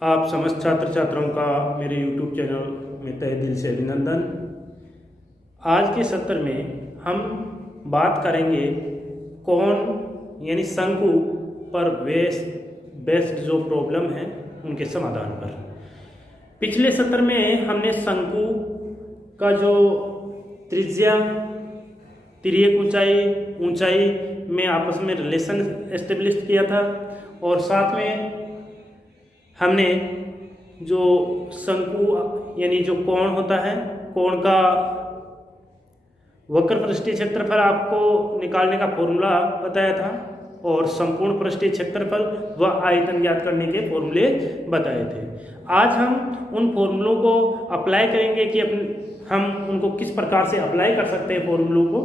आप समस्त छात्र छात्राओं का मेरे YouTube चैनल में तहे दिल से अभिनंदन। आज के सत्र में हम बात करेंगे कौन यानी शंकु पर बेस्ड जो प्रॉब्लम है उनके समाधान पर। पिछले सत्र में हमने शंकु का जो त्रिज्या, तिर्यक ऊंचाई में आपस में रिलेशन एस्टेब्लिश किया था और साथ में हमने जो शंकु यानी जो कोण होता है, कोण का वक्र पृष्ठीय क्षेत्रफल आपको निकालने का फॉर्मूला बताया था और संपूर्ण पृष्ठीय क्षेत्रफल व आयतन ज्ञात करने के फॉर्मूले बताए थे। आज हम उन फॉर्मूलों को अप्लाई करेंगे कि हम उनको किस प्रकार से अप्लाई कर सकते हैं फॉर्मूलों को।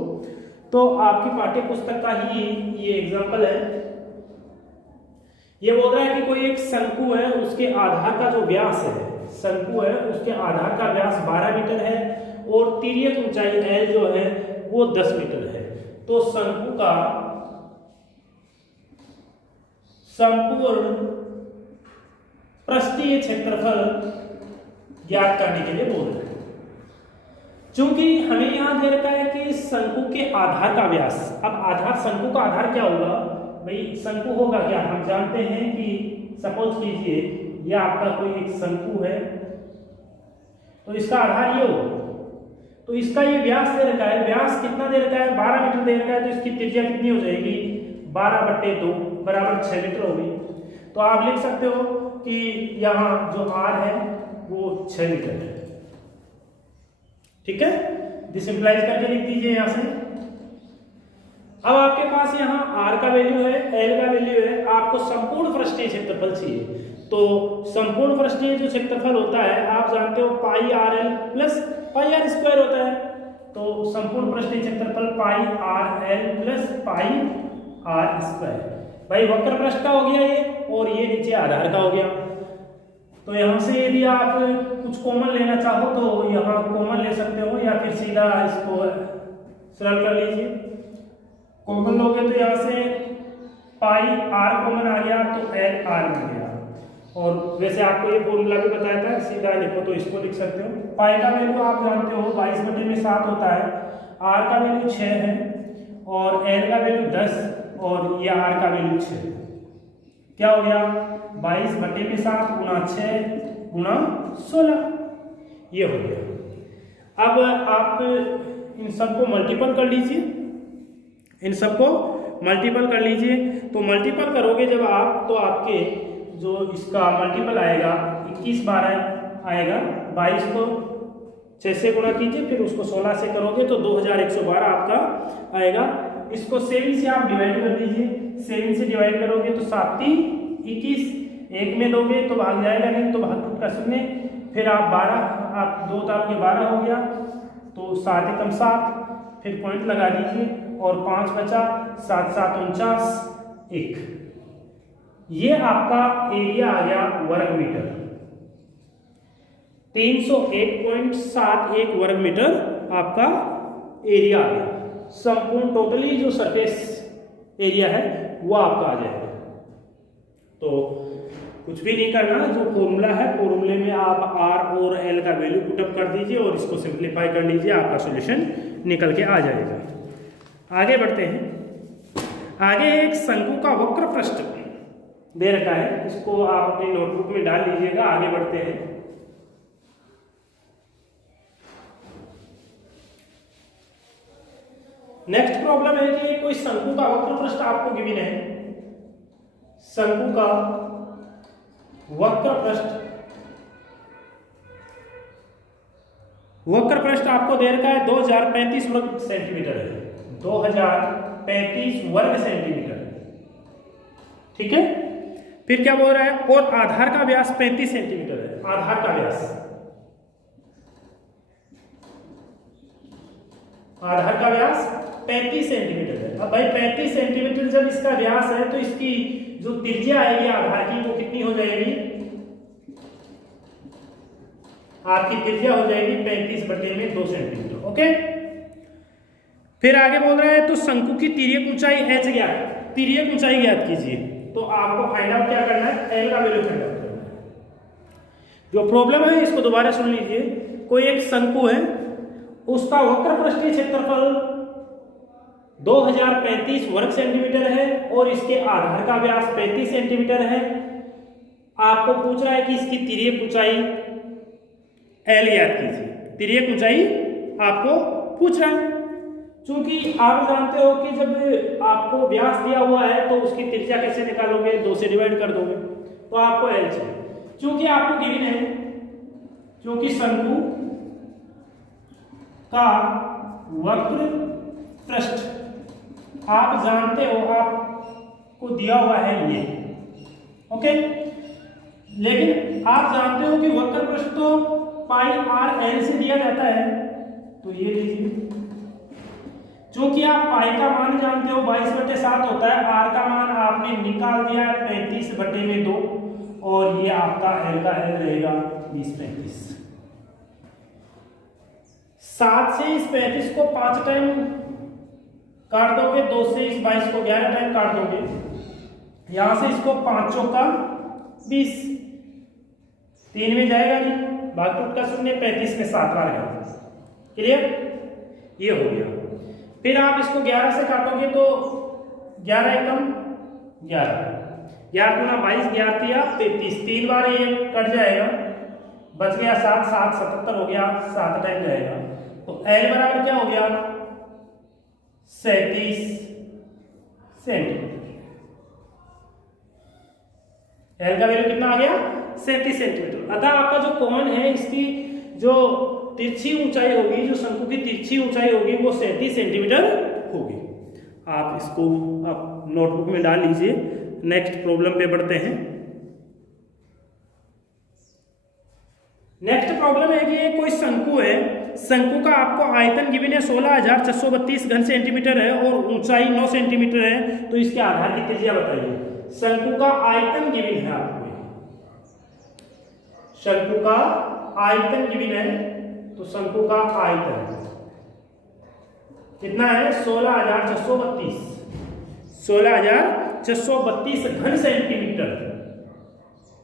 तो आपकी पाठ्य पुस्तक का ही ये एग्जाम्पल है। ये बोल रहा है कि कोई एक शंकु है, उसके आधार का जो व्यास है, शंकु है उसके आधार का व्यास 12 मीटर है और तिर्यक ऊंचाई L जो है वो 10 मीटर है। तो शंकु का संपूर्ण पृष्ठीय क्षेत्रफल ज्ञात करने के लिए बोल रहे हैं। चूंकि हमें यहां दे रखा है कि शंकु के आधार का व्यास, अब आधार शंकु का आधार क्या होगा भाई, शंकु होगा क्या, हम जानते हैं कि सपोज कीजिए यह आपका कोई एक शंकु है तो इसका आधार ये होगा, तो इसका ये व्यास दे रखा है, व्यास कितना दे रखा है 12 मीटर दे रखा है, तो इसकी त्रिज्या कितनी हो जाएगी 12/2 बराबर 6 मीटर होगी। तो आप लिख सकते हो कि यहाँ जो r है वो 6 मीटर है। ठीक है, डिसिंप्लाइज करके लिख दीजिए यहां से। अब आपके पास यहाँ r का वैल्यू है, l का वैल्यू है, आपको संपूर्ण पृष्ठीय क्षेत्रफल चाहिए। तो संपूर्ण पृष्ठीय जो क्षेत्रफल होता है आप जानते हो pi r l plus pi r square होता है। तो संपूर्ण पृष्ठीय क्षेत्रफल pi r l plus pi r square. भाई वक्र पृष्ठ का हो गया ये और ये नीचे आधार का हो गया। तो यहाँ से यदि आप कुछ कॉमन लेना चाहो तो यहाँ कॉमन ले सकते हो या फिर सीधा इसको सरल कर लीजिए। कॉमन लोगे तो यहाँ से पाई आर कॉमन आ गया तो एल आर मिल गया। और वैसे आपको ये फॉर्मूला भी बताया था, सीधा लिखो तो इसको लिख सकते हो। पाई का वैल्यू आप जानते हो 22/7 होता है, आर का वैल्यू 6 है और एल का वैल्यू 10 और ये आर का वैल्यू 6। क्या हो गया 22/7 गुणा 6 गुणा 16, ये हो गया। अब आप इन सबको मल्टीपल कर लीजिए, इन सबको मल्टीपल कर लीजिए। तो मल्टीपल करोगे जब आप तो आपके जो इसका मल्टीपल आएगा 21 बार आएगा, 22 को 6 से गुणा कीजिए फिर उसको 16 से करोगे तो 2112 आपका आएगा। इसको 7 से आप डिवाइड कर दीजिए, 7 से डिवाइड करोगे तो 7 21, एक में दोगे तो भाग जाएगा नहीं, तो भाग का 0, फिर आप 12, आप 2 तारोगे 12 हो गया, तो 7 एकम 7, फिर पॉइंट लगा दीजिए और 5 बचा, 7 7 49 1। ये आपका एरिया आ गया वर्ग मीटर, 301.71 वर्ग मीटर आपका एरिया आ गया। संपूर्ण टोटली जो सरफेस एरिया है वो आपका आ जाएगा। तो कुछ भी नहीं करना, जो फॉर्मूला है फॉर्मूले में आप आर और एल का वैल्यू पुटअप कर दीजिए और इसको सिंप्लीफाई कर लीजिए, आपका सॉल्यूशन निकल के आ जाएगा। आगे बढ़ते हैं। आगे एक शंकु का वक्र पृष्ठ दे रखा है, इसको आप अपनी नोटबुक में डाल लीजिएगा। आगे बढ़ते हैं। नेक्स्ट प्रॉब्लम है कि कोई शंकु का वक्र पृष्ठ आपको गिवन है। शंकु का वक्र पृष्ठ आपको दे रखा है 2035 वर्ग सेंटीमीटर है, 2035 वर्ग सेंटीमीटर। ठीक है, फिर क्या बोल रहा है और आधार का व्यास 35 सेंटीमीटर है, आधार का व्यास, आधार का व्यास 35 सेंटीमीटर है। अब भाई 35 सेंटीमीटर जब इसका व्यास है तो इसकी जो त्रिज्या आएगी आधार की वो कितनी हो जाएगी, आपकी त्रिज्या हो जाएगी 35/2 सेंटीमीटर। ओके, फिर आगे बोल रहा है तो शंकु की तिर्यक ऊंचाई h ज्ञात, तिर्यक ऊंचाई ज्ञात कीजिए। तो आपको फाइंड आउट क्या करना है, एल का वैल्यू फाइंड आउट करना है। जो प्रॉब्लम है इसको दोबारा सुन लीजिए। कोई एक शंकु है, उसका वक्र पृष्ठीय क्षेत्रफल 2035 वर्ग सेंटीमीटर है और इसके आधार का व्यास 35 सेंटीमीटर है। आपको पूछ रहा है कि इसकी तिर्यक ऊंचाई L याद कीजिए, तिर्यक ऊंचाई आपको पूछ रहा है। चूंकि आप जानते हो कि जब आपको व्यास दिया हुआ है तो उसकी त्रिज्या कैसे निकालोगे, 2 से डिवाइड कर दोगे, तो आपको L चाहिए। चूंकि आपको गिवन है, क्योंकि शंकु का वक्र पृष्ठ आप जानते हो, आपको दिया हुआ है ये, ओके। लेकिन आप जानते हो कि वक्र पृष्ठ तो पाई आर एल से दिया जाता है, तो ये लीजिए। चूंकि आप पाई का मान जानते हो 22/7 होता है, आर का मान आपने निकाल दिया है 35/2 और ये आपका एल का एल रहेगा 20/35। 7 से इस 35 को 5 टाइम काट दोगे, 2 से इस 22 को 11 टाइम काट दोगे, यहां से इसको 5 चौका 20, 3 में जाएगा नहीं, भाग टूट का 0, 35 में 7 बार गया। क्लियर, ये हो गया। फिर आप इसको 11 से काटोगे तो 11 एकम 11, 11 दूना 22, 11 तिया 33, 3 बार ये कट जाएगा, बच गया 7, 7 77 हो गया, 7 टाइम जाएगा। तो L बराबर क्या हो गया, 37 सेंटीमीटर। L का वैल्यू कितना आ गया, 37 सेंटीमीटर। अतः आपका जो कोण है, इसकी जो तिरछी ऊंचाई होगी, जो शंकु की तिरछी ऊंचाई होगी, वो 37 सेंटीमीटर होगी। आप इसको आप नोटबुक में डाल लीजिए। नेक्स्ट प्रॉब्लम पे बढ़ते हैं। नेक्स्ट प्रॉब्लम है कि कोई शंकु है, शंकु का आपको आयतन गिवन है 16,632 घन सेंटीमीटर है और ऊंचाई 9 सेंटीमीटर है, तो इसके आधार की त्रिज्या बताइए। शंकु का आयतन गिवन है आपको, शंकु का आयतन गिवन है, तो शंकु का आयतन कितना है, 16,632, 16,632 घन सेंटीमीटर,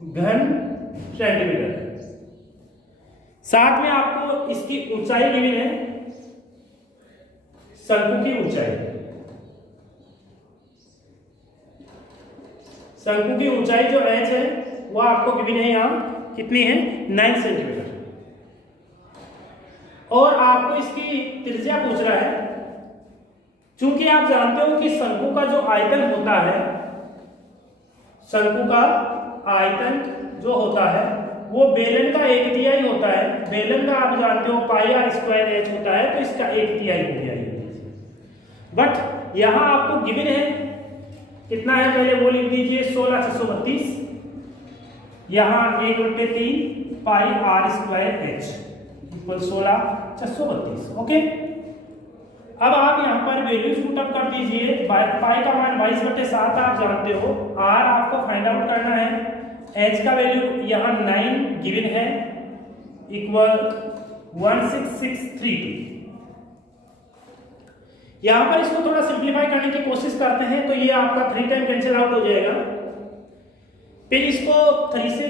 घन सेंटीमीटर। साथ में आपको इसकी ऊंचाई गिवन है, शंकु की ऊंचाई, शंकु की ऊंचाई जो h है वो आपको गिवन है, यहां कितनी है, 9 सेंटीमीटर। और आपको इसकी त्रिज्या पूछ रहा है। चूंकि आप जानते हो कि शंकु का जो आयतन होता है, शंकु का आयतन जो होता है वो बेलन का 1/3 होता है। बेलन का आप जानते हो πr² होता है, तो इसका 1/3 हो गया। बट यहां आपको गिवन है कितना है, पहले वो लिख दीजिए 16,632, यहां 1/3 πr² इक्वल 16,632, ओके। अब आप यहाँ पर वैल्यूज पुट अप कर दीजिए। पाई का मान 22/7 आप जानते हो, आर आपको फाइंड आउट करना है, एच का वैल्यू यहाँ 9 गिवन है, इक्वल 16632। यहाँ पर इसको थोड़ा सिंप्लीफाई करने की कोशिश करते हैं, तो ये आपका 3 टाइम कैंसिल आउट हो जाएगा। फिर इसको 3 से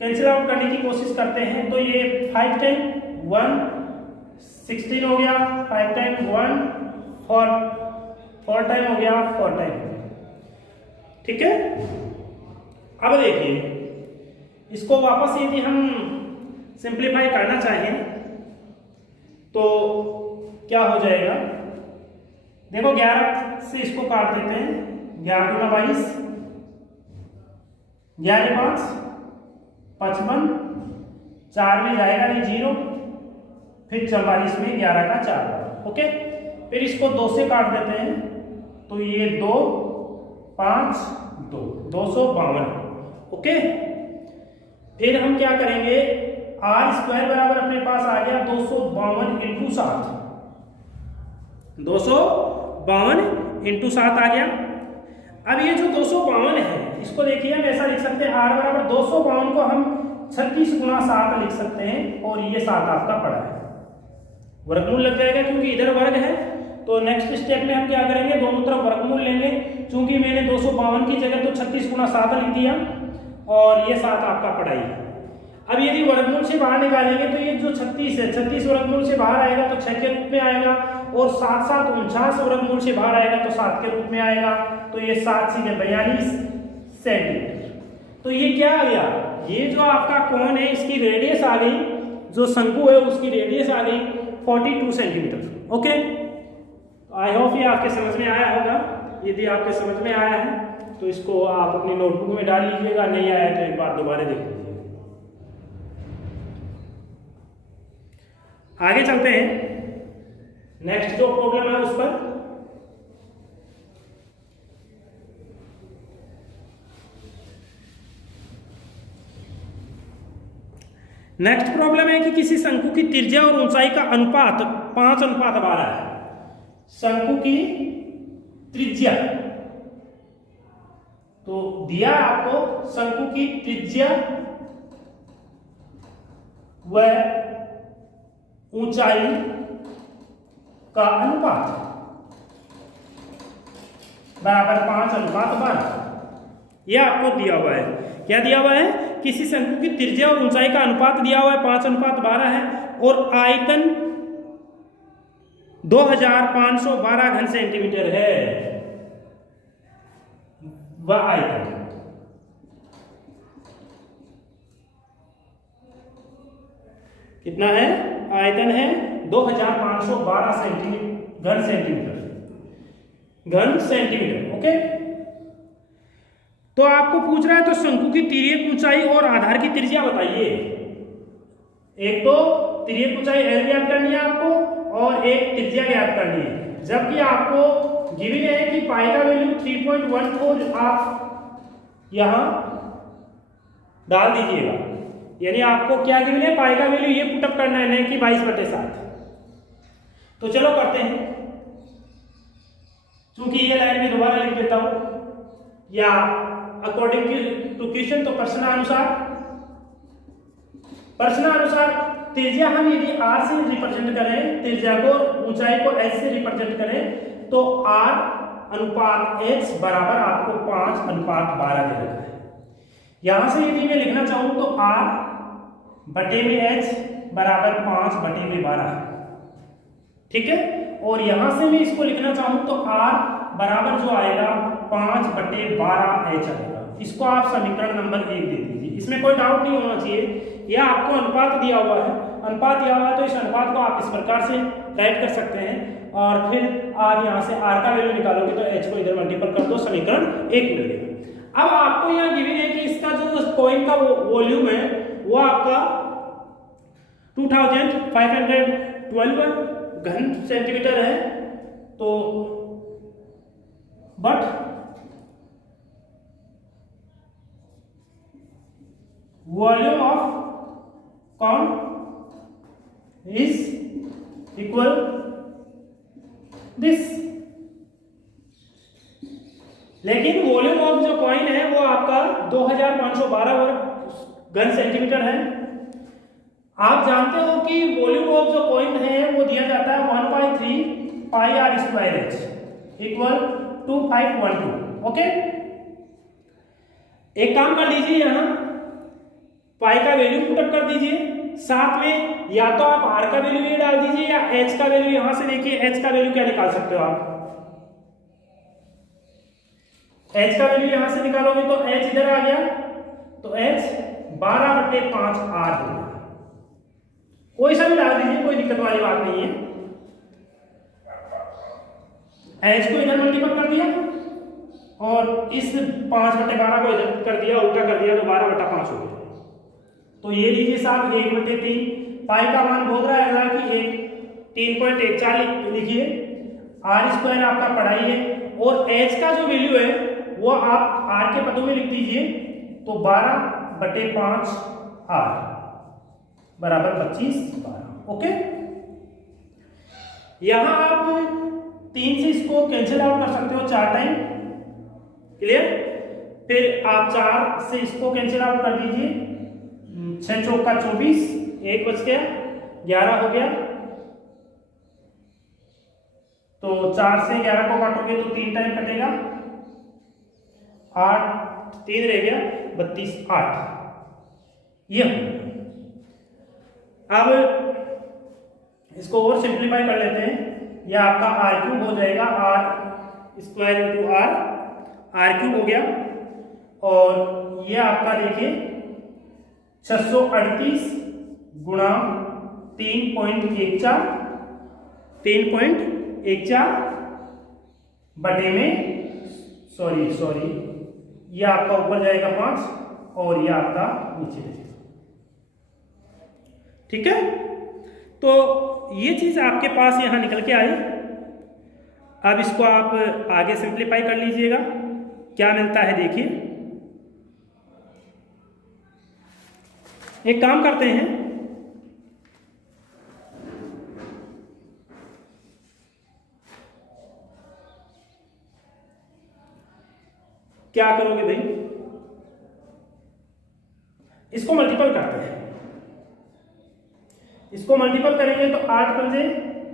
कैंसिल आउट करने की कोशिश करते हैं, तो ये 5 टाइम 1 16 हो गया, 5 टाइम 1 4 टाइम हो गया, 4 टाइम, ठीक है। अब देखिए, इसको वापस यदि हम सिंप्लीफाई करना चाहें तो क्या हो जाएगा, देखो 11 से इसको काट देते हैं, 11 दूना 22, 11 5 55, 4 में जाएगा नहीं 0, फिर 44 में 11 का 4, ओके। फिर इसको 2 से काट देते हैं, तो ये 2 5 2 252, ओके। फिर हम क्या करेंगे, r² बराबर अपने पास आ गया 252 × 7, 252 × 7 आ गया। अब ये जो 252 है, इसको देखिए हम ऐसा लिख सकते हैं, r बराबर 252 को हम 36 × 7 लिख सकते हैं, और ये 7 आपका पड़ा है, वर्गमूल लग जाएगा क्योंकि इधर वर्ग है। तो नेक्स्ट स्टेप में हम क्या करेंगे, दोनों तरफ वर्गमूल लेंगे। चूंकि मैंने 252 की जगह तो 36 × 7 लिख दिया, और ये 7 आपका पड़ा ही है। अब यदि वर्गमूल से बाहर निकालेंगे तो ये जो 36 है, 36 वर्गमूल से बाहर आएगा तो 6 के रूप में आएगा, और 7 7 49 वर्गमूल से बाहर आएगा तो 7 के रूप में आएगा। तो ये 7 सीधे 42 सेंटीमीटर। तो ये क्या आ गया, ये जो आपका कोण है इसकी रेडियस आ गई, जो शंकु है उसकी रेडियस आ गई 42 सेंटीमीटर। ओके, आई होप ये आपके समझ में आया होगा। यदि आपके समझ में आया है तो इसको आप अपनी नोटबुक में डाल लीजिएगा, नहीं आया तो एक बार दोबारा देख लीजिए। आगे चलते हैं, नेक्स्ट जो प्रॉब्लम है उस पर। नेक्स्ट प्रॉब्लम है कि किसी शंकु की त्रिज्या और ऊंचाई का अनुपात 5:12 है। शंकु की त्रिज्या, तो दिया आपको शंकु की त्रिज्या व ऊंचाई का अनुपात बराबर 5:12। यह आपको दिया हुआ है। क्या दिया हुआ है, किसी शंकु की त्रिज्या और ऊंचाई का अनुपात दिया हुआ है 5:12 है, और आयतन 2512 घन सेंटीमीटर है। वह आयतन कितना है, आयतन है 2512 घन सेंटीमीटर। ओके, तो आपको पूछ रहा है तो शंकु की तिर्यक ऊंचाई और आधार की त्रिज्या बताइए। एक तो तिर्यक ऊंचाई L ज्ञात करनी है आपको, और एक त्रिज्या ज्ञात करनी है। जबकि आपको गिवन है कि पाई का वैल्यू 3.14 आप यहां डाल दीजिएगा, यानी आपको क्या गिवन है, पाई का वैल्यू ये पुटअप करना है, नहीं कि 22/7। तो चलो करते हैं, चूंकि ये लाइन में दोबारा लिख देता हूं, या अकॉर्डिंग टू क्वेश्चन, तो प्रश्नानुसार त्रिज्या हम यदि r से रिप्रेजेंट करें, त्रिज्या को ऊंचाई को h से रिप्रेजेंट करें, तो r अनुपात h बराबर आपको 5:12 दे रखा है। यहां से यदि मैं लिखना चाहूं तो r बटे में h बराबर 5/12, ठीक है। और यहां से मैं इसको लिखना चाहूं तो r बराबर जो आएगा 5/12 h आएगा। इसको आप समीकरण नंबर 1 दे दीजिए, इसमें कोई डाउट नहीं होना चाहिए। यह आपको अनुपात दिया हुआ है, अनुपात दिया हुआ है तो इस अनुपात को आप इस प्रकार से राइट कर सकते हैं, और फिर आप यहां से r का वैल्यू निकालोगे तो h को इधर मल्टीपल कर दो, समीकरण 1 मिलेगा। अब आपको यहाँ गिवन है कि इसका जो कॉइन का वॉल्यूम है वो आपका 2512 घन सेंटीमीटर है। तो but volume of coin is equal this, लेकिन वॉल्यूम ऑफ जो कॉइन है वो आपका 2512 घन सेंटीमीटर है। आप जानते हो कि वॉल्यूम ऑफ जो कॉइन है वो दिया जाता है 1/3 पाई r square h equal 2512। Okay, एक काम कर लीजिए, यहां पाई का वैल्यू पुटअप कर दीजिए, साथ में या तो आप r का वैल्यू ये डाल दीजिए या h का वैल्यू, यहां से देखिए h का वैल्यू क्या निकाल सकते हो आप, h का वैल्यू यहां से निकालोगे तो h इधर आ गया, तो h 12/5 r हो गया। कोई सा भी डाल दीजिए, कोई दिक्कत वाली बात नहीं है। h को इधर मल्टीपल कर दिया और इस 5/12 को इधर कर दिया, उल्टा कर दिया, तो 12/5 हो गया। तो ये लीजिए साहब 1/3, पाई का मान बोल रहा है कि 3.14 लिखिए, r स्क्वायर आपका पढ़ाई है, और h का जो वैल्यू है वो आप r के पदों में लिख दीजिए, तो 12/5 r बराबर 25/12। ओके, यहां आप 3 से इसको कैंसिल आउट कर सकते हो 4 टाइम, क्लियर। फिर आप 4 से इसको कैंसिल आउट कर दीजिए, 6 चौका 24, 1 बच गया, 11 हो गया। तो 4 से 11 को काटोगे तो 3 टाइम कटेगा, 8 3 रह गया, 32 8 ये। अब इसको और सिंप्लीफाई कर लेते हैं। यह आपका आर क्यूब हो जाएगा, R square into R cube हो गया। और यह आपका देखिए 638 गुणा 3.14 बटे में सॉरी ये आपका ऊपर जाएगा 5 और ये आपका नीचे जाएगा। ठीक है, तो ये चीज आपके पास यहां निकल के आई। अब इसको आप आगे सिंप्लीफाई कर लीजिएगा, क्या मिलता है देखिए। एक काम करते हैं, क्या करोगे भाई, इसको मल्टीपल करते हैं। इसको मल्टीपल करेंगे तो 8 पंजे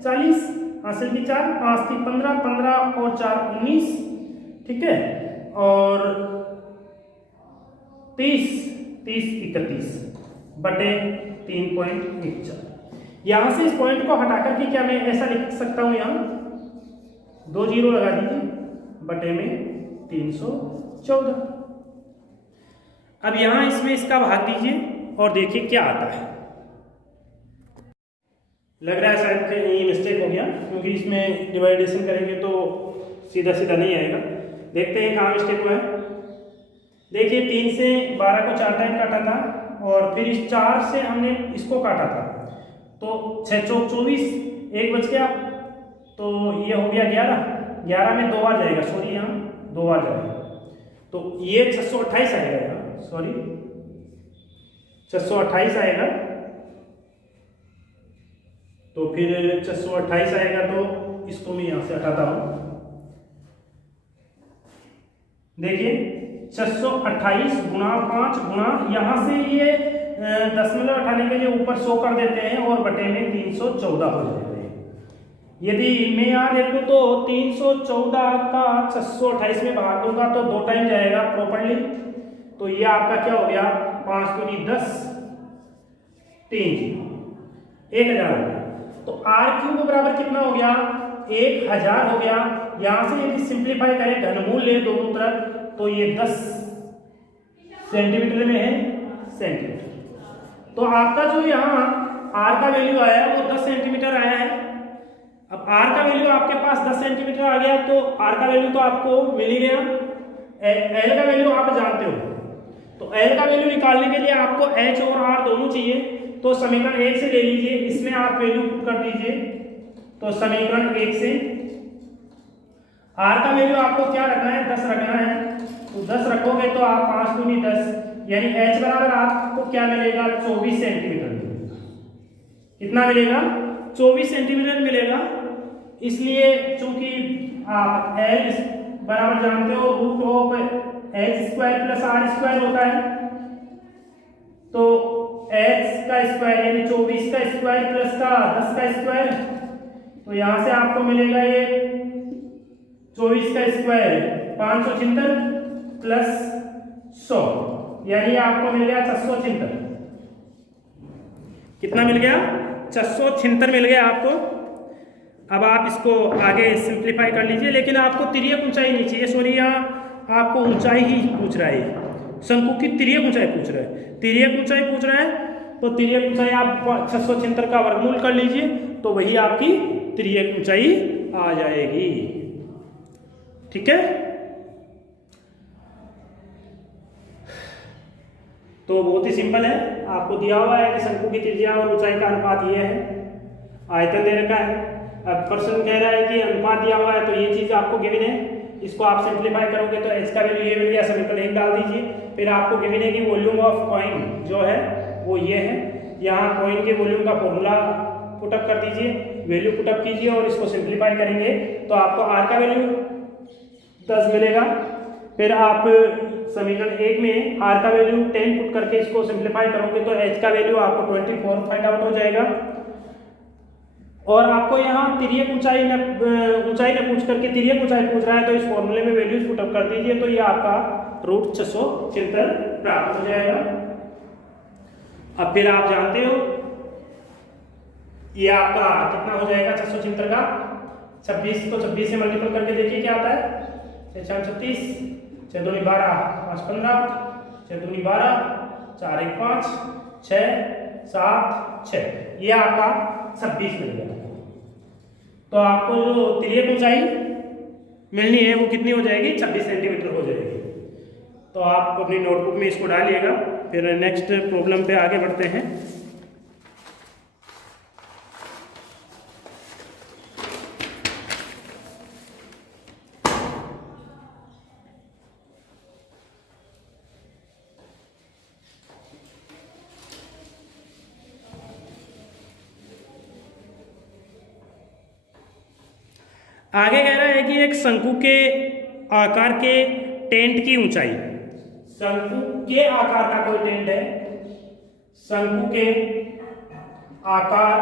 40, हासिल की 4, 5 की 15, 15 और 4 19, ठीक है। और 30 31 बटे 3.14। यहां से इस पॉइंट को हटाकर के क्या मैं ऐसा लिख सकता हूं, यहां 2 जीरो लगा दीजिए बटे में 314। अब यहां इसमें इसका भाग दीजिए और देखिए क्या आता है। लग रहा है शायद ये मिस्टेक हो गया, क्योंकि इसमें डिवाइडेशन करेंगे तो सीधा सीधा नहीं आएगा। देखते हैं कहाँ मिस्टेक हुआ है। देखिए 3 से 12 को 4 टाइम काटा था और फिर इस 4 से हमने इसको काटा था, तो 6 चौक 24, 1 बच गया, तो ये हो गया 11। 11 में 2 बार जाएगा, सॉरी यहाँ 2 बार जाएगा, तो ये 628 आएगा यहाँ, सॉरी 628 आएगा। तो फिर 628 आएगा, तो इसको मैं यहां से हटाता हूं। देखिए 628 गुणा 5 गुणा, यहां से ये दशमलव हटाने के लिए ऊपर 100 कर देते हैं और बटे में 314 हो जाते हैं। यदि मैं यहां देखूं तो 314 का 628 में भाग दूंगा तो 2 टाइम जाएगा प्रॉपर्ली, तो ये आपका क्या हो गया, 5 दूनी 10, 3 1000 हो गया। तो आर क्यूब बराबर कितना हो गया, 1000 हो गया। यहां से यदि सिंप्लीफाई करें, घनमूल ले दोनों तरफ, तो ये 10 सेंटीमीटर में है, सेंटीमीटर। तो आपका जो यहाँ आर का वैल्यू आया वो 10 सेंटीमीटर आया है। अब आर का वैल्यू आपके पास 10 सेंटीमीटर आ गया, तो आर का वैल्यू तो आपको मिल ही गया। एल का वैल्यू आप जानते हो, तो एल का वैल्यू निकालने के लिए आपको एच और आर दोनों चाहिए, तो समीकरण 1 से ले लीजिए, इसमें आप वैल्यू पुट कर दीजिए। तो समीकरण 1 से आर का वैल्यू आपको क्या रखना है, 10 रखना है। तो 10 रखोगे तो आप 5 दूनी 10, यानी एच बराबर आपको क्या मिलेगा, 24 सेंटीमीटर मिलेगा। कितना मिलेगा, 24 सेंटीमीटर मिलेगा। इसलिए चूंकि आप एल बराबर जानते हो, root of H square plus R square होता है, तो एच का स्क्वायर यानी 24 का स्क्वायर प्लस का 10 का स्क्वायर, तो यहां से आपको मिलेगा ये 24 का स्क्वायर 576 प्लस 100, यानी आपको मिल गया 676। कितना मिल गया, 676 मिल गया आपको। अब आप इसको आगे सिंप्लीफाई कर लीजिए, लेकिन आपको तिर्यक ऊंचाई नहीं चाहिए, सॉरी यहाँ आपको ऊंचाई ही पूछ रहा है, शंकु की तिर्यक ऊंचाई पूछ रहा है, तिर्यक ऊंचाई पूछ रहा है। तो तिर्यक ऊंचाई आप 676 का वर्गमूल कर लीजिए, तो वही आपकी तिर्यक ऊंचाई आ जाएगी। ठीक है, तो बहुत ही सिंपल है। आपको दिया हुआ है कि शंकु की त्रिज्या और ऊंचाई का अनुपात ये है, आयतन दे रखा है। अब प्रश्न कह रहा है कि अनुपात दिया हुआ है, तो ये चीज आपको गिवन है। इसको आप सिंप्लीफाई करोगे तो एच का वैल्यू ये मिल गया, समीकरण 1 डाल दीजिए। फिर आपको गिवन है कि वॉल्यूम ऑफ कॉइन जो है वो ये है, यहाँ कॉइन के वॉल्यूम का फॉर्मूला पुटअप कर दीजिए, वैल्यू पुटअप कीजिए और इसको सिंप्लीफाई करेंगे तो आपको आर का वैल्यू 10 मिलेगा। फिर आप समीकरण 1 में आर का वैल्यू 10 पुट करके इसको सिंप्लीफाई करोगे तो एच का वैल्यू आपको 24 फाइंड आउट हो जाएगा। और आपको यहाँ तिर्यक ऊंचाई में पूछ करके तिर्यक ऊंचाई पूछ रहा है, तो इस फॉर्मूले में वैल्यूज पुटअप कर दीजिए, तो ये आपका रूट 676 प्राप्त हो जाएगा। अब फिर आप जानते हो ये आपका कितना हो जाएगा 676 का 26 को 26 से मल्टीपल करके देखिए क्या आता है 6 36 6 दूनी 12 5 15 6 दूनी 12 4 1 5 6 7 6 ये आपका 26 मिल गया। तो आपको जो तिर्यक ऊंचाई मिलनी है वो कितनी हो जाएगी 26 सेंटीमीटर हो जाएगी। तो आप अपनी नोटबुक में इसको डालिएगा। फिर नेक्स्ट प्रॉब्लम पे आगे बढ़ते हैं। आगे कह रहा है कि एक शंकु के आकार के टेंट की ऊंचाई, शंकु के आकार का कोई टेंट है, शंकु के आकार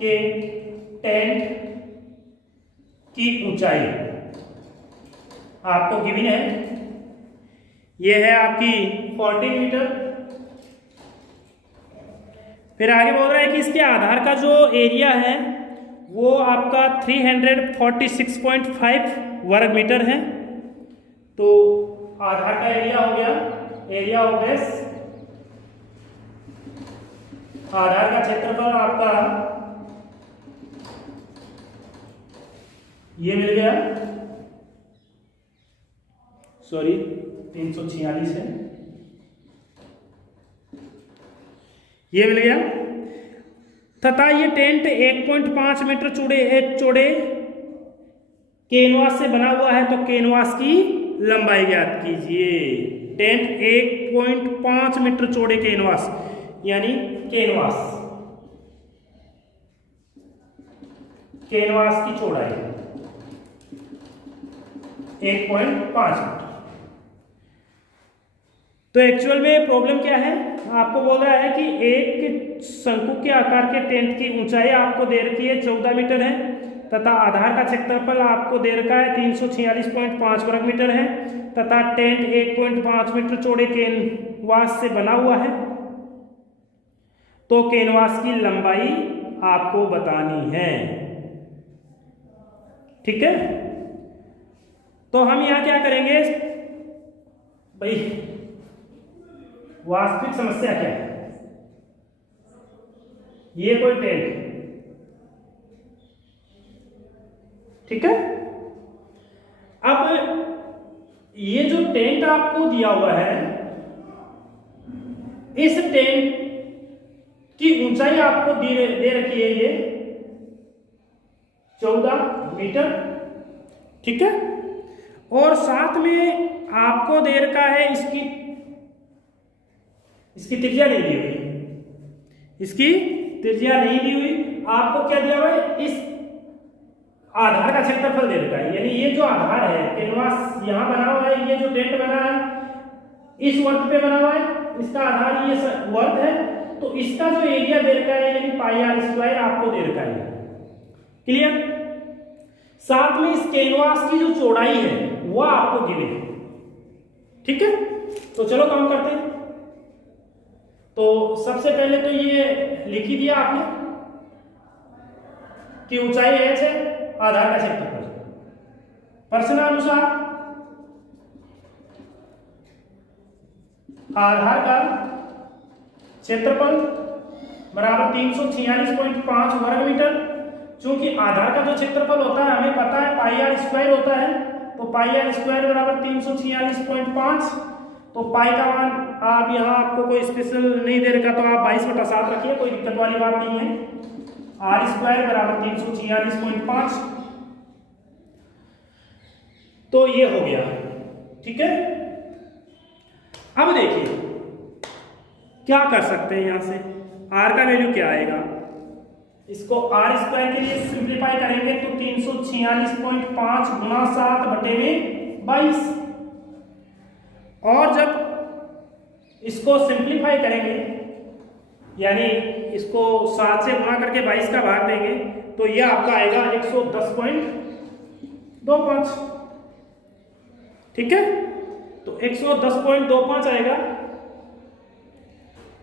के टेंट की ऊंचाई आपको गिवन है। यह है आपकी 14 मीटर। फिर आगे बोल रहा है कि इसके आधार का जो एरिया है वो आपका 346.5 वर्ग मीटर है। तो आधार का एरिया हो गया, एरिया ऑफ बेस, आधार का क्षेत्रफल आपका ये मिल गया, सॉरी 346 है, ये मिल गया। तथा ये टेंट 1.5 मीटर चौड़े कैनवास से बना हुआ है। तो कैनवास की लंबाई ज्ञात कीजिए। टेंट 1.5 मीटर चौड़े कैनवास यानी कैनवास की चौड़ाई 1.5 मीटर। तो एक्चुअल में प्रॉब्लम क्या है, आपको बोल रहा है कि एक शंकु के आकार के टेंट की ऊंचाई आपको दे रखी है 14 मीटर है तथा आधार का क्षेत्रफल आपको दे रखा है 346.5 वर्ग मीटर है तथा टेंट 1.5 मीटर चौड़े कैनवास से बना हुआ है। तो कैनवास की लंबाई आपको बतानी है। ठीक है, तो हम यहां क्या करेंगे भाई, वास्तविक समस्या क्या है। ये कोई टेंट, ठीक है। अब ये जो टेंट आपको दिया हुआ है, इस टेंट की ऊंचाई आपको दे रखी है ये 14 मीटर, ठीक है। और साथ में आपको दे रखा है इसकी त्रिज्या नहीं दी हुई, इसकी त्रिज्या नहीं दी हुई। आपको क्या दिया हुआ है, इस आधार का क्षेत्रफल दे रखा है। यानी ये जो आधार है, कैनवास यहां बना हुआ है, ये जो टेंट बना है इस वर्ग पे बना हुआ है, इसका आधार ये वर्ग है। तो इसका जो एरिया दे रखा है यानी पाई आर स्क्वायर आपको दे रखा है। क्लियर। साथ में इस कैनवास की जो चौड़ाई है वो आपको गिवन है, ठीक है। तो चलो काम करते हैं। तो सबसे पहले तो ये लिख ही दिया आपने कि ऊंचाई h है, आधार का क्षेत्रफल। प्रश्नानुसार आधार का क्षेत्रफल बराबर 346.5 वर्ग मीटर। चूंकि आधार का जो क्षेत्रफल होता है हमें पता है पाई आर स्क्वायर होता है, तो पाई आर स्क्वायर बराबर 346.5। तो पाई का मान आप यहाँ आपको कोई स्पेशल नहीं दे रखा तो आप 22/7 रखिए, कोई दिक्कत वाली बात नहीं है। आर स्क्वायर बराबर 346.5, तो ये हो गया, ठीक है। अब देखिए क्या कर सकते हैं, यहां से आर का वैल्यू क्या आएगा, इसको आर स्क्वायर के लिए सिंप्लीफाई करेंगे तो 346.5 गुना 7/22। और जब इसको सिंप्लीफाई करेंगे यानी इसको 7 से गुणा करके 22 का भाग देंगे तो यह आपका आएगा 110.25, ठीक है। तो 110.25 आएगा।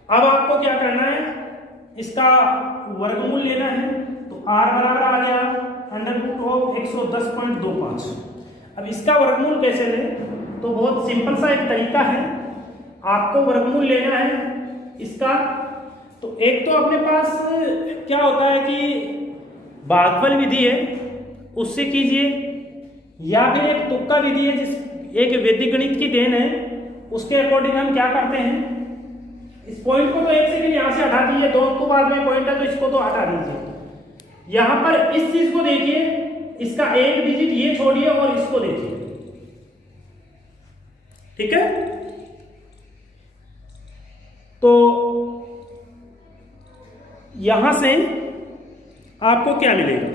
अब आपको क्या करना है, इसका वर्गमूल लेना है तो r बराबर आ गया √ 110.25। अब इसका वर्गमूल कैसे लें, तो बहुत सिंपल सा एक तरीका है, आपको वर्गमूल लेना है इसका। तो एक तो अपने पास क्या होता है कि भागफल विधि है, उससे कीजिए, या फिर एक तुक्का विधि है, जिस एक वैदिक गणित की देन है, उसके अकॉर्डिंग हम क्या करते हैं, इस पॉइंट को तो एक सेकंड यहां से हटा दीजिए, 2 को बाद में पॉइंट है तो इसको तो हटा दीजिए। यहां पर इस चीज को देखिए, इसका एक डिजिट ये छोड़िए और इसको देखिए, ठीक है। तो यहां से आपको क्या मिलेगा,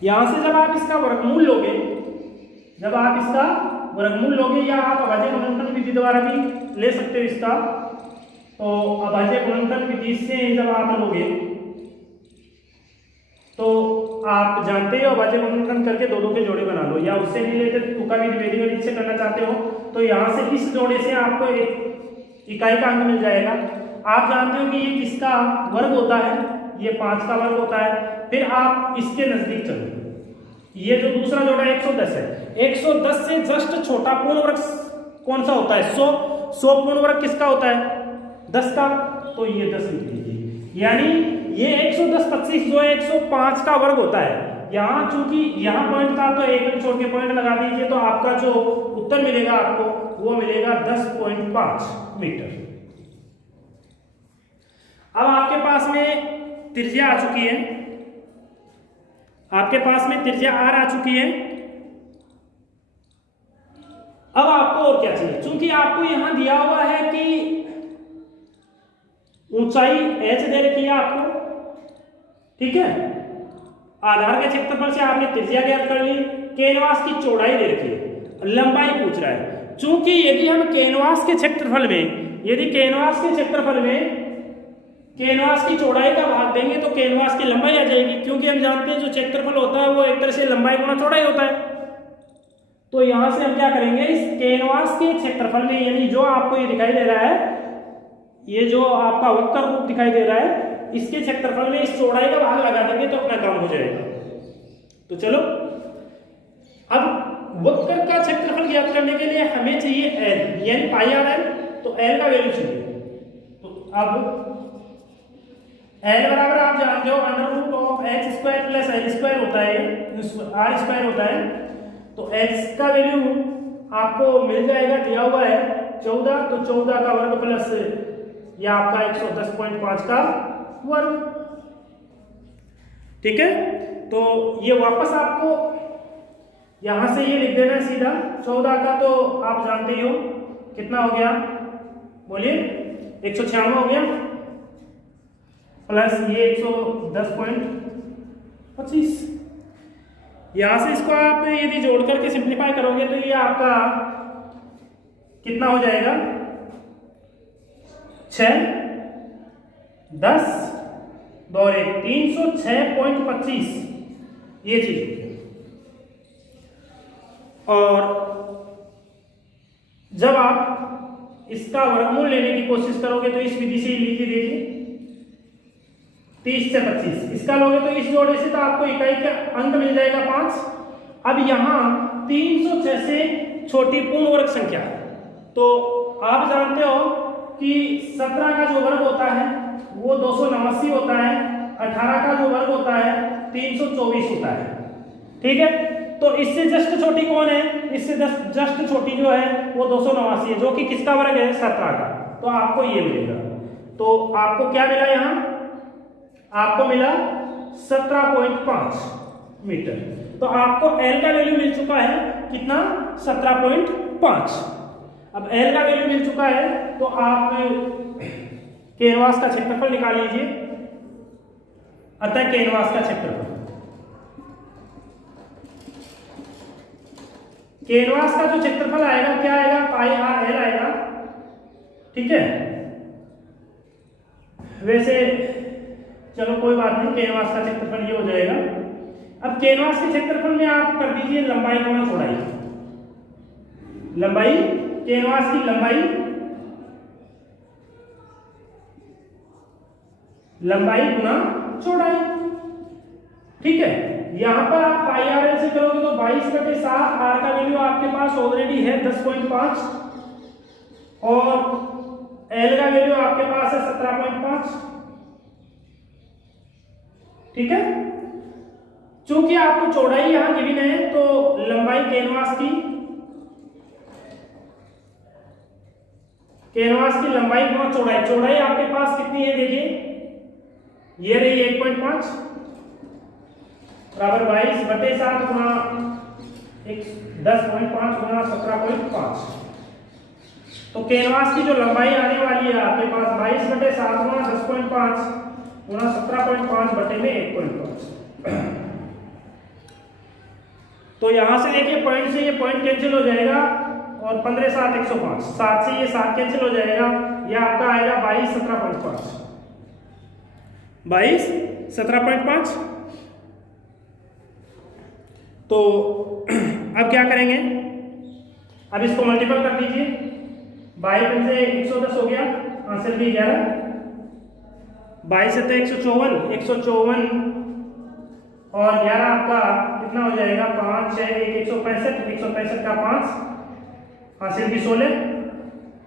यहां से जब आप इसका वर्गमूल लोगे, जब आप इसका वर्गमूल लोगे, या आप अभाज्य गुणनखंड विधि द्वारा भी ले सकते हो इसका, तो अभाज्य गुणनखंड विधि से जब आप लोगे तो आप जानते हो अभाज्य गुणनखंड करके 2 के जोड़े बना लो, या उससे रिलेटेड तुक्का विधि वैदिक गणित से करना चाहते हो तो यहां से इस जोड़े से आपको एक इकाई का अंक मिल जाएगा। आप जानते हो कि ये किसका वर्ग होता है, ये 5 का वर्ग होता है। फिर आप इसके नजदीक चलो, ये जो दूसरा जोड़ा 110 है, 110 से जस्ट छोटा पूर्ण वर्ग कौन सा होता है, 100 पूर्ण वर्ग किसका होता है, 10 का, तो ये 10 लिख लीजिए। यानी ये 110 25 जो है 105 का वर्ग होता है। यहाँ चूंकि यहाँ पॉइंट था तो एक छोड़ के पॉइंट लगा दीजिए, तो आपका जो उत्तर मिलेगा आपको वो मिलेगा 10.5 मीटर। अब आपके पास में त्रिज्या आ चुकी है, आपके पास में त्रिज्या r आ चुकी है। अब आपको और क्या चाहिए, चूंकि आपको यहां दिया हुआ है कि ऊंचाई h दे रखी है आपको, ठीक है, आधार के क्षेत्रफल से आपने त्रिज्या ज्ञात कर ली, कैनवास की चौड़ाई दे रखी है, लंबाई पूछ रहा है। चूंकि यदि हम कैनवास के क्षेत्रफल में, यदि कैनवास के क्षेत्रफल में कैनवास की चौड़ाई का भाग देंगे तो कैनवास की लंबाई आ जाएगी, क्योंकि हम जानते हैं जो क्षेत्रफल होता है वो एक तरह से लंबाई गुणा चौड़ाई होता है। तो यहां से हम क्या करेंगे, इस कैनवास के क्षेत्रफल में, यानी जो आपको ये दिखाई दे रहा है, ये जो आपका वक्र रूप दिखाई दे रहा है, इसके क्षेत्रफल में इस चौड़ाई का भाग लगा देंगे तो अपना काम हो जाएगा। तो चलो, अब वक्र का क्षेत्रफल ज्ञात करने के लिए हमें चाहिए l, यानी πr, तो l का वैल्यू चाहिए। तो अब l बराबर आप जानते हो √h² + l² होता है, r² होता है। तो h का वैल्यू आपको मिल जाएगा, दिया हुआ है 14, तो 14 का वर्ग प्लस या आपका 110.5 का वर्ग, ठीक है। तो ये वापस आपको यहां से ये लिख देना है सीधा, 14 का तो आप जानते ही हो कितना हो गया, बोलिए 196 हो गया, प्लस ये 110.25। यहां से इसको आप यदि जोड़ करके सिंप्लीफाई करोगे तो ये आपका कितना हो जाएगा, 6 10 2 1 306.25 ये चीज। और जब आप इसका वर्गमूल लेने की कोशिश करोगे तो इस विधि से लीजिए, देखिए 30 से 25 इसका लोगे तो इस जोड़े से तो आपको इकाई का अंक मिल जाएगा 5। अब यहाँ 306 से छोटी पूर्ण वर्ग संख्या, तो आप जानते हो कि 17 का जो वर्ग होता है वो 289 होता है, 18 का जो वर्ग होता है 324 होता है, ठीक है। तो इससे जस्ट छोटी कौन है, इससे जस्ट छोटी जो है वो 289 है, जो कि किसका वर्ग है, 17 का। तो आपको ये मिलेगा, तो आपको क्या मिला, यहाँ आपको मिला 17.5 मीटर। तो आपको L का वैल्यू मिल चुका है कितना, 17.5। अब L का वैल्यू मिल चुका है तो आप कैनवास का क्षेत्रफल निकाल लीजिए। अतः कैनवास का क्षेत्रफल, कैनवास का जो क्षेत्रफल आएगा क्या आएगा, πr l आएगा, ठीक है। वैसे चलो कोई बात नहीं, कैनवास का क्षेत्रफल ये हो जाएगा। अब कैनवास के क्षेत्रफल में आप कर दीजिए लंबाई गुणा चौड़ाई, लंबाई कैनवास की लंबाई लंबाई गुना चौड़ाई। ठीक है, यहां पर आप पाई आर एल से करोगे तो 22/7, आर का वैल्यू आपके पास ऑलरेडी है 10.5 और एल का वैल्यू आपके पास है 17.5। ठीक है, चूंकि आपको चौड़ाई यहां गिवन है तो लंबाई कैनवास की लंबाई गुना चौड़ाई, चौड़ाई आपके पास कितनी है देखिए, ये रही 1.5 बराबर 22/7 गुना 10.5 गुना 17.5। तो कैनवास की जो लंबाई आने वाली है आपके पास 22/7 गुना 10.5 गुना 17.5 बटे में 1.5। तो यहां से देखिए पॉइंट से ये पॉइंट कैंसिल हो जाएगा और 15 7 105, 7 से ये 7 कैंसिल हो जाएगा, यह आपका आएगा 22 17.5, 22 17.5। तो अब क्या करेंगे, अब इसको मल्टीपल कर दीजिए, 22 से 110 हो गया, आंसर भी 11, 22 से 154 और 11 आपका कितना हो जाएगा, 5 6 1 165 का 5, हासिल भी 16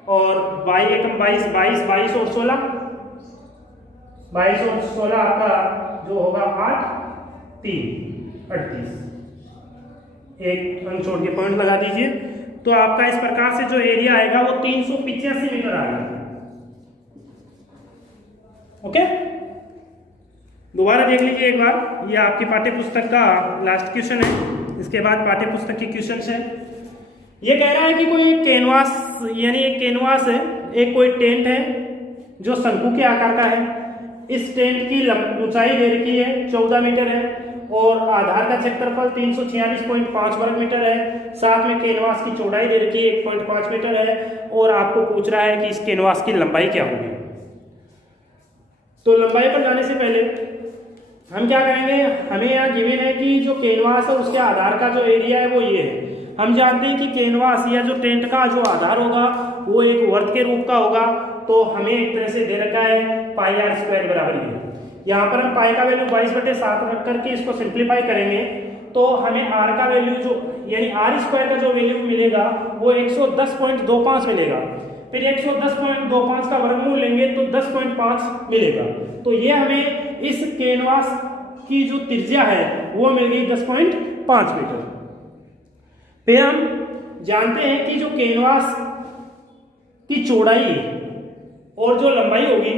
और 22 और 16 आपका जो होगा 8 3 38, एक अंक छोड़ के पॉइंट लगा दीजिए। तो आपका इस प्रकार से जो एरिया आएगा वो 385 मीटर आएगा। ओके, दोबारा देख लीजिए एक बार, ये आपकी पाठ्य पुस्तक का लास्ट क्वेश्चन है, इसके बाद पाठ्य पुस्तक के क्वेश्चन है। ये कह रहा है कि कोई एक कैनवास, यानी एक कैनवास है, एक कोई टेंट है जो शंकु के आकार का है। इस टेंट की ऊंचाई दे रखी है 14 मीटर है और आधार का क्षेत्रफल 346.5 वर्ग मीटर है, साथ में कैनवास की चौड़ाई दे रखी है 1.5 मीटर है और आपको पूछ रहा है कि इस कैनवास की लंबाई क्या होगी। तो लंबाई पर जाने से पहले हम क्या करेंगे, हमें यहाँ गिवन है कि जो कैनवास है उसके आधार का जो एरिया है वो ये है। हम जानते हैं कि कैनवास या जो टेंट का जो आधार होगा वो एक वर्ग के रूप का होगा, तो हमें एक तरह से दे रखा है पाई आर स्क्वायर बराबर ये। यहाँ पर हम पाई का वैल्यू 22/7 रख करके इसको सिंप्लीफाई करेंगे तो हमें आर का वैल्यू जो यानी आर स्क्वायर का जो वैल्यू मिलेगा वो 110.25 मिलेगा। फिर 110.25 का वर्गमूल लेंगे तो 10.5 मिलेगा। तो ये हमें इस कैनवास की जो त्रिज्या है वो मिल गई 10.5 मीटर। फिर हम जानते हैं कि जो कैनवास की चौड़ाई और जो लंबाई होगी,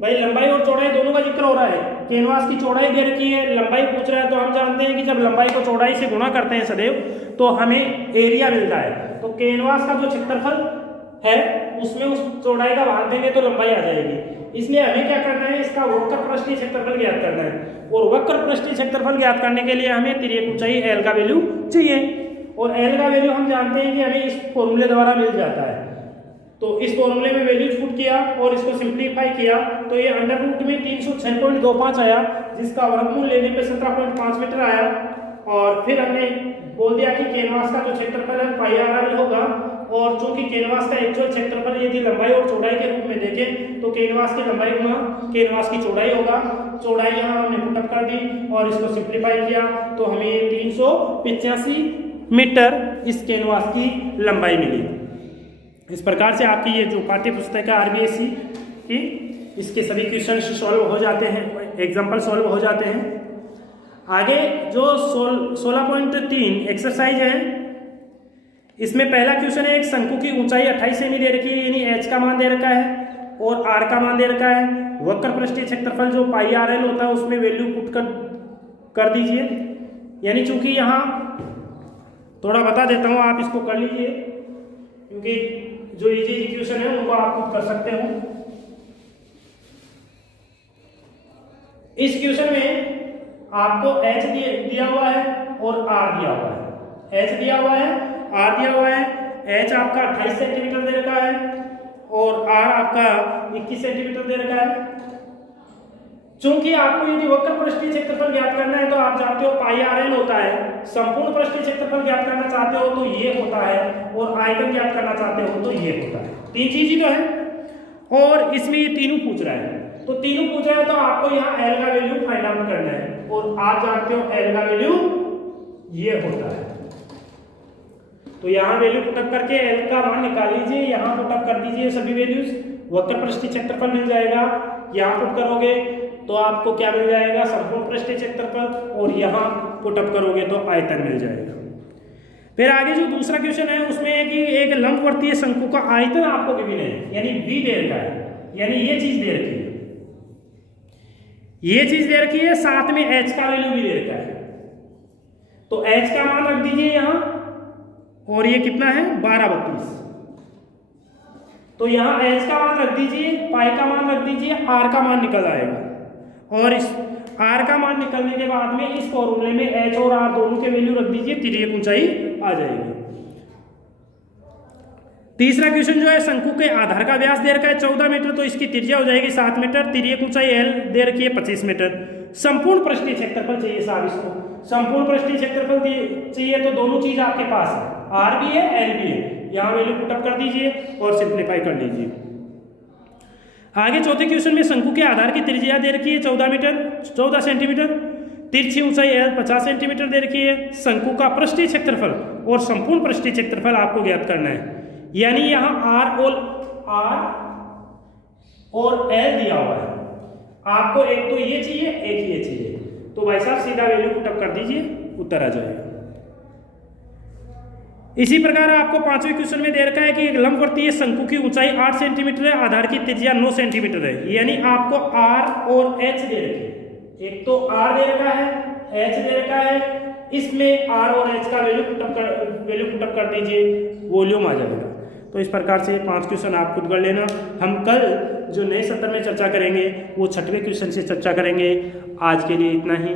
भाई लंबाई और चौड़ाई दोनों का जिक्र हो रहा है। कैनवास की चौड़ाई दे रखी है, लंबाई पूछ रहा है, तो हम जानते हैं कि जब लंबाई को चौड़ाई से गुणा करते हैं सदैव तो हमें एरिया मिलता है। तो कैनवास का जो क्षेत्रफल है उसमें उस चौड़ाई का भाग देंगे तो लंबाई आ जाएगी। इसलिए हमें क्या करना है, इसका वक्र पृष्ठीय क्षेत्रफल ज्ञात करना है और वक्र पृष्ठीय क्षेत्रफल ज्ञात करने के लिए हमें तिर्यक ऊंचाई एल का वैल्यू चाहिए और एल का वैल्यू हम जानते हैं कि हमें इस फॉर्मूले द्वारा मिल जाता है। तो इस फॉर्मूले में वैल्यूज पुट किया और इसको सिंप्लीफाई किया तो ये अंडर रूट में 306.25 आया, जिसका वर्गमूल लेने पे 17.5 मीटर आया। और फिर हमने बोल दिया कि कैनवास का जो क्षेत्रफल है पाई आर एल होगा और चूंकि कैनवास का एक्चुअल क्षेत्रफल यदि लंबाई और चौड़ाई के रूप में देखें तो कैनवास की लंबाई गुना कैनवास की चौड़ाई होगा। चौड़ाई यहाँ हमने पुटअप कर दी और इसको सिंप्लीफाई किया तो हमें 385 मीटर इस कैनवास की लंबाई मिली। इस प्रकार से आपकी ये जो पाठ्य पुस्तक है आरबीएससी की, इसके सभी क्वेश्चन सॉल्व हो जाते हैं, एग्जाम्पल सॉल्व हो जाते हैं। आगे जो 16.3 एक्सरसाइज है, इसमें पहला क्वेश्चन है एक शंकु की ऊंचाई 28 सेमी दे रखी है, यानी एच का मान दे रखा है और आर का मान दे रखा है। वक्र पृष्ठीय क्षेत्रफल जो पाई आर एल होता है उसमें वैल्यू पुट कर दीजिए। यानी चूंकि यहाँ थोड़ा बता देता हूँ, आप इसको कर लीजिए क्योंकि जो इजी क्वेश्चन है उनको आप खुद कर सकते हो। इस क्वेश्चन में आपको h दिया हुआ है और r दिया हुआ है। h दिया हुआ है, r दिया हुआ है। h आपका 28 सेंटीमीटर दे रखा है और r आपका 21 सेंटीमीटर दे रखा है। चूंकि आपको यदि वक्र पृष्ठीय क्षेत्रफल ज्ञात करना है तो आप जानते हो पाई आर एल होता है, संपूर्ण पृष्ठीय क्षेत्रफल ज्ञात करना चाहते हो तो ये होता है और आयतन ज्ञात करना चाहते हो तो ये होता है। तीन चीज ही तो है और इसमें ये तीनों पूछ रहा है। तो तीनों पूछा है तो आपको यहाँ एल का वैल्यू फाइंड आउट करना है, और आप जानते हो एल का वैल्यू ये होता है। तो यहाँ वैल्यू पुटअप करके एल का मान निकाल लीजिए, यहाँ पुटअप कर दीजिए सभी वैल्यूज, वक्र पृष्ठीय क्षेत्रफल मिल जाएगा। यहाँ पुट करोगे तो आपको क्या मिल जाएगा, संपूर्ण पृष्ठीय क्षेत्रफल, और यहाँ पुटअप करोगे तो आयतन मिल जाएगा। फिर आगे जो दूसरा क्वेश्चन है उसमें है कि एक लंबवर्तीय शंकु का आयतन आपको गिवन है, यानी v दे रखा है, यानी ये चीज दे रखी है, ये चीज दे रखी है, साथ में h का वैल्यू भी दे रखा है। तो h का मान रख दीजिए यहाँ, और ये कितना है 1232। तो यहाँ h का मान रख दीजिए, पाई का मान रख दीजिए, r का मान निकल आएगा, और इस r का मान निकलने के बाद में इस फॉर्मूले में h और r दोनों के वैल्यू रख दीजिए, तिर्यक ऊंचाई आ जाएगी। तीसरा क्वेश्चन जो है, शंकु के आधार का व्यास दे रखा है 14 मीटर, तो इसकी त्रिज्या हो जाएगी 7 मीटर, तिर्यक ऊंचाई l दे रखी है 25 मीटर। संपूर्ण पृष्ठीय क्षेत्रफल चाहिए साहब, इसको संपूर्ण पृष्ठीय क्षेत्रफल चाहिए, तो दोनों चीज आपके पास है, r भी है l भी है, यहाँ वैल्यू पुटअप कर दीजिए और सिंप्लीफाई कर लीजिए। आगे चौथे क्वेश्चन में शंकु के आधार की त्रिज्या दे रखी है 14 सेंटीमीटर, तिरछी ऊंचाई l 50 सेंटीमीटर दे रखी है। शंकु का पृष्ठीय क्षेत्रफल और संपूर्ण पृष्ठीय क्षेत्रफल आपको ज्ञात करना है, यानी यहाँ r और l दिया हुआ है, आपको एक तो ये चाहिए, एक ये चाहिए, तो भाई साहब सीधा वैल्यू पुटअप कर दीजिए, उत्तर आ जाएगा। इसी प्रकार आपको पांचवें क्वेश्चन में दे रखा है कि एक लंबवर्तीय शंकु की ऊंचाई 8 सेंटीमीटर है, आधार की त्रिज्या 9 सेंटीमीटर है, यानी आपको r और h दे रखे हैं, एक तो r दे रखा है, h दे रखा है, इसमें r और h का वैल्यू पुटअप कर दीजिए, वॉल्यूम आ जाएगा। तो इस प्रकार से 5 क्वेश्चन आप खुद कर लेना। हम कल जो नए सत्र में चर्चा करेंगे वो 6वें क्वेश्चन से चर्चा करेंगे। आज के लिए इतना ही।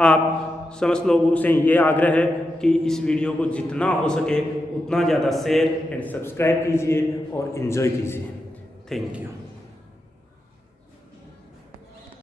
आप समस्त लोगों से ये आग्रह है कि इस वीडियो को जितना हो सके उतना ज़्यादा शेयर एंड सब्सक्राइब कीजिए और एंजॉय कीजिए। Thank you.